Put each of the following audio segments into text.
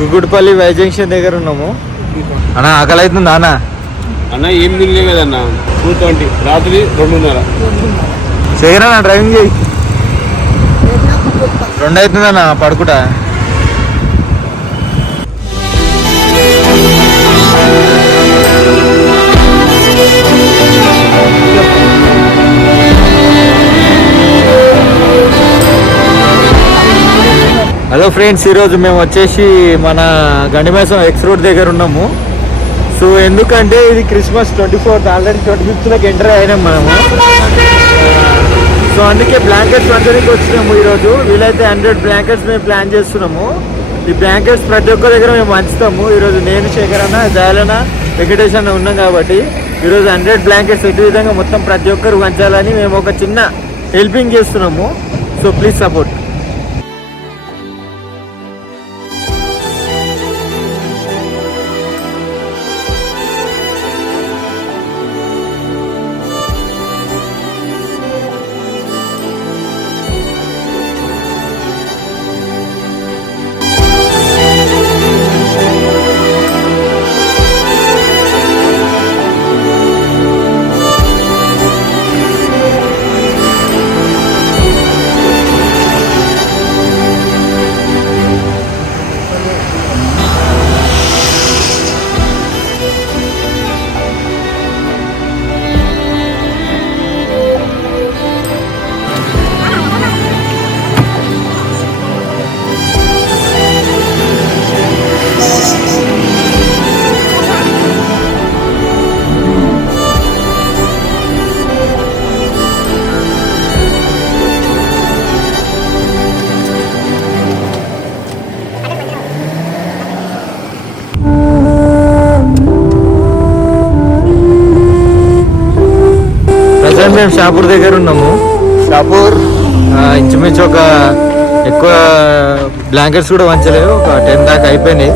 Kukatpally Y junction దగ్గర ఉన్నాము అన్న. ఆకలి అవుతుంది అన్న. అన్న ఏం తినలే కదన్న. 2:20 రాత్రి 2:30. చేయరా డ్రైవింగ్ చేయి. 2 అవుతుందన్న పడుకుంటా. హలో ఫ్రెండ్స్, ఈరోజు మేము వచ్చేసి మన గండిమైసం ఎక్స్ రోడ్ దగ్గర ఉన్నాము. సో ఎందుకంటే ఇది Christmas 24th, already 25th enter అయినాం మనము. సో అందుకే బ్లాంకెట్స్ అందరికి వచ్చినాము ఈరోజు. వీలైతే 100 బ్లాంకెట్స్ మేము ప్లాన్ చేస్తున్నాము. ఈ బ్లాంకెట్స్ ప్రతి ఒక్క దగ్గర మేము పంచుతాము. ఈరోజు నేను, శేఖర్ అన్న, దయాలన్న, వెంకటేష్ అన్న ఉన్నాం కాబట్టి ఈరోజు 100 బ్లాంకెట్స్ ఎటు విధంగా మొత్తం ప్రతి ఒక్కరు పంచాలని మేము ఒక చిన్న హెల్పింగ్ చేస్తున్నాము. So please support. మేము షాపూర్ దగ్గర ఉన్నాము. షాపూర్ ఇంచుమించు ఒక ఎక్కువ బ్లాంకెట్స్ కూడా వంచలేవు. ఒక 10 దాకా అయిపోయినాయి.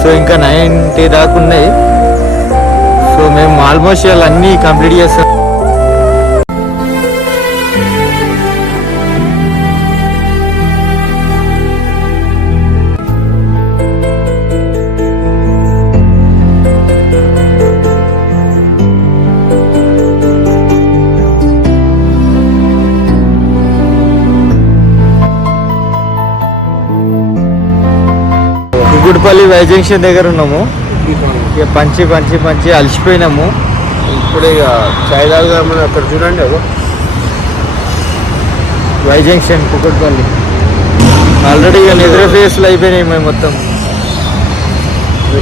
సో ఇంకా 90 దాకా ఉన్నాయి. సో మేము ఆల్మోస్ట్ ఇవాళ అన్నీ కంప్లీట్ చేస్తాం. కుకుట్పల్లి వై జంక్షన్ దగ్గర ఉన్నాము. ఇక పంచి అలసిపోయినాము. ఇప్పుడు ఇక చాయ్ తాగుదామని అక్కడ చూడండి. వై జంక్షన్ కుకుట్పల్లి ఆల్రెడీ ఇక నిద్ర ఫేస్లు అయిపోయినాయి మేము మొత్తం.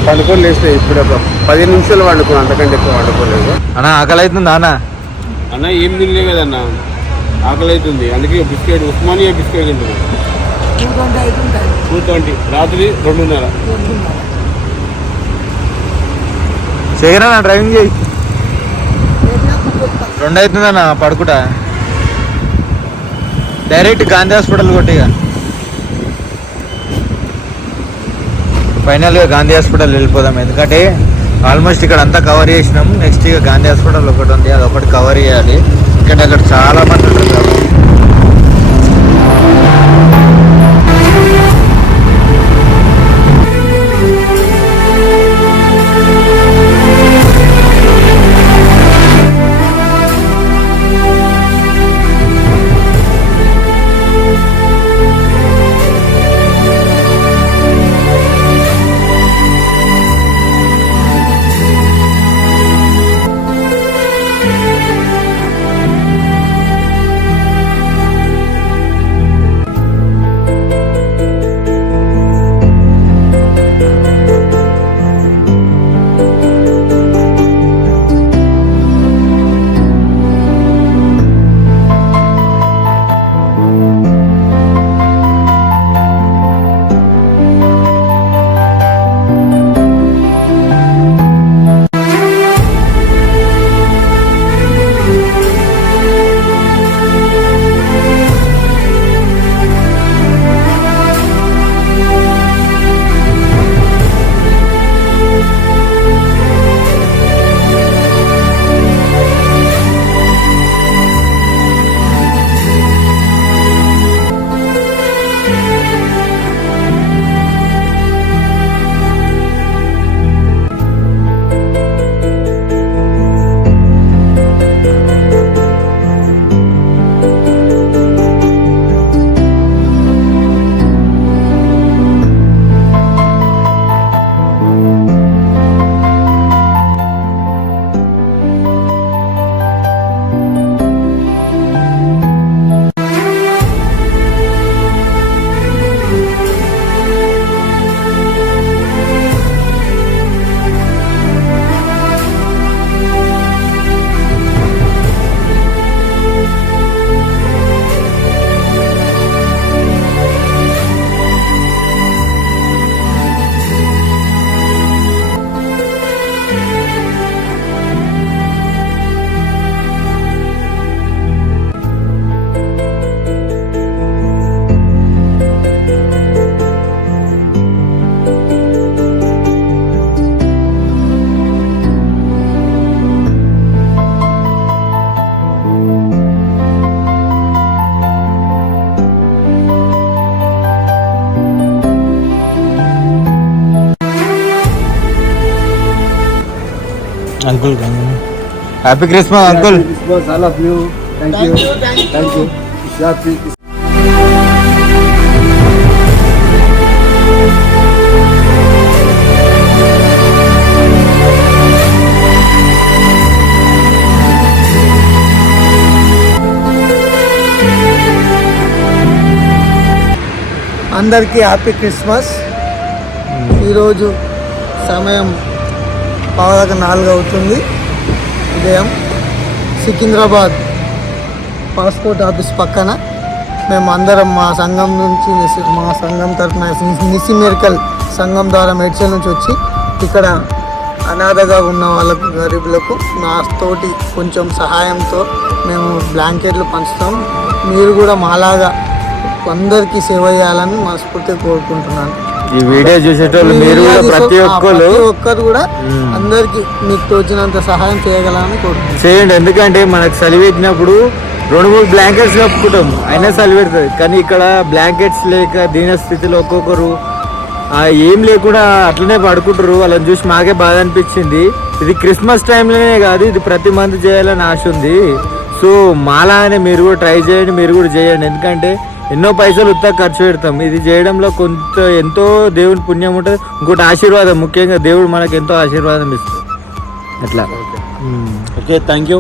పండుకొని లేస్తే ఇప్పుడు ఒక 10 నిమిషాలు వండుకున్నాను, అంతకంటే ఎక్కువ వండుకోలేదు. అన్న ఆకలి అవుతుంది అన్న. అన్న ఏం తినలే కదన్న. ఆకలి అవుతుంది, అందుకే బిస్కెట్, ఉస్మానియా బిస్కెట్ తింటున్నాను. 2:20 రాత్రి 2:30. చేయరా డ్రైవింగ్ చేయి. 2 అవుతుందన్న పడుకుంటా. డైరెక్ట్ గాంధీ హాస్పిటల్ కొట్టిగా ఫైనల్గా గాంధీ హాస్పిటల్ వెళ్ళిపోదాం. ఎందుకంటే ఆల్మోస్ట్ ఇక్కడ అంతా కవర్ చేసినాం. నెక్స్ట్ ఇక గాంధీ హాస్పిటల్ ఒకటి ఉంది, అది ఒకటి కవర్ చేయాలి. ఎందుకంటే అక్కడ చాలా మంది ఉంటారు కాబట్టి. Uncle happy Christmas uncle. all of you. Thank you. Happy. అందరికీ హ్యాపీ క్రిస్మస్. ఈరోజు సమయం 3:15 అవుతుంది ఉదయం. సికింద్రాబాద్ పాస్పోర్ట్ ఆఫీస్ పక్కన మేము అందరం మా సంఘం నుంచి మా సంఘం తరఫున నిసి మెడికల్ సంఘం ద్వారా మెడిసిన్ నుంచి వచ్చి ఇక్కడ అనాథగా ఉన్న వాళ్ళకు గరీబులకు నా తోటి కొంచెం సహాయంతో మేము బ్లాంకెట్లు పంచుతాం. మీరు కూడా మాలాగా అందరికీ సేవ చేయాలని మనస్ఫూర్తిగా కోరుకుంటున్నాను. ఈ వీడియో చూసేటోళ్ళు మీరు కూడా ప్రతి ఒక్కరు కూడా అందరికి మీకు తోచినంత సహాయం చేయగలని కోరుకుంటున్నాను. చేయండి. ఎందుకంటే మనకు చలి పెట్టినప్పుడు 2-3 బ్లాంకెట్స్ కప్పుకుంటాం, అయినా చలి పెడుతుంది. కానీ ఇక్కడ బ్లాంకెట్స్ లేక దీన స్థితిలో ఒక్కొక్కరు ఏం లేకుండా అట్లనే పడుకుంటారు. వాళ్ళని చూసి మాకే బాధ అనిపించింది. ఇది క్రిస్మస్ టైంలోనే కాదు, ఇది ప్రతి మంత్ చేయాలని ఆశ ఉంది. సో మాలానే మీరు కూడా ట్రై చేయండి, మీరు కూడా చేయండి. ఎందుకంటే ఎన్నో పైసలు ఉత్తా ఖర్చు పెడతాం. ఇది చేయడంలో ఎంతో దేవుని పుణ్యం ఉంటుంది. ఇంకోటి ఆశీర్వాదం, ముఖ్యంగా దేవుడు మనకు ఎంతో ఆశీర్వాదం ఇస్తుంది. అట్లా ఓకే, థ్యాంక్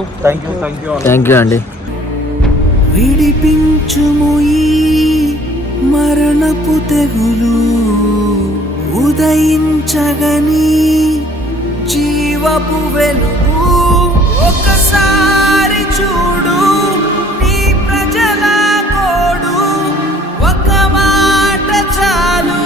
యూ అండి. విడిపించుము ఈ మరణపు తెగులు, ఉదయించగని జీవపు వెలుగు. ఒకసారి చూడు నీ ప్రజల గోడు, ఒక మాట చాలు